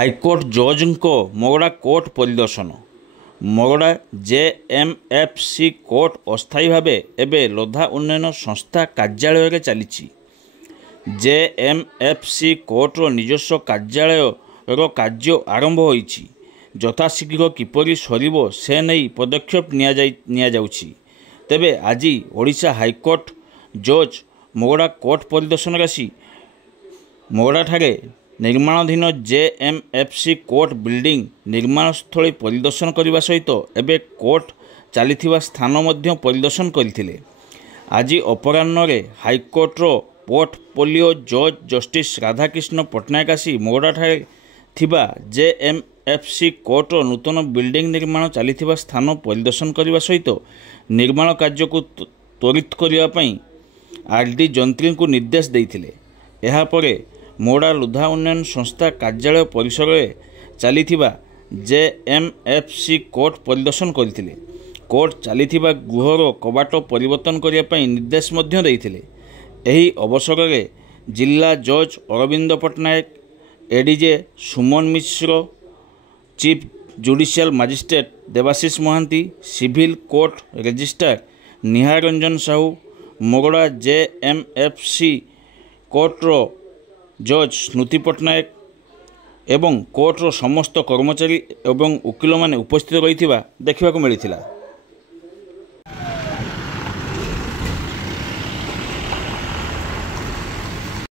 High court जज को मोगड़ा court परिदर्शन। मोगड़ा JMFC court अस्थायी भाव एवं लोधा उन्नयन संस्था कार्यालय चली। जेएमएफसी कोर्टर निजस्व कार्यालय कार्य आरंभ होईछि। यथाशीघ्र किपरि सरिबो से नहीं पदक्षेप नियाजाउछि। तेबे आज ओडिशा हाइकोर्ट जज मोगड़ा कोर्ट परिदर्शन आसी मोगड़ा ठारे निर्माणाधीन जेएमएफसी कोर्ट बिल्डिंग निर्माण स्थली परिदर्शन करने सहित एवं कोर्ट चली स्थान परिदर्शन करते। आज अपराह्न हाइकोर्टर पोर्टफोलियो जज जस्टिस राधाकृष्ण पट्टनायक आसी मोगड़ा ठारे थिबा जेएमएफसी कोर्टर नूतन बिल्डिंग निर्माण चली स्थान परिदर्शन करने सहित निर्माण कार्य को त्वरित करने आरडी जंत्री को निर्देश देते। यापर मोगड़ा लोधा उन्नयन संस्था कार्यालय परिसर में चली जेएमएफसी कोर्ट परिदर्शन करते। कोर्ट चली गृहर कबाट परिवर्तन करने निर्देश देते। यही अवसर में जिला जज Arvind Pattnaik, ADJ Suman Mishra, chief judicial magistrate Debashish Mahanty, civil court registrar Nihar Ranjan Sahu, Mogra JMFC कोर्टर जज स्मृति पट्टनायक एवं कोर्टर समस्त कर्मचारी एवं वकिल माने उपस्थित रही देखा मिलता।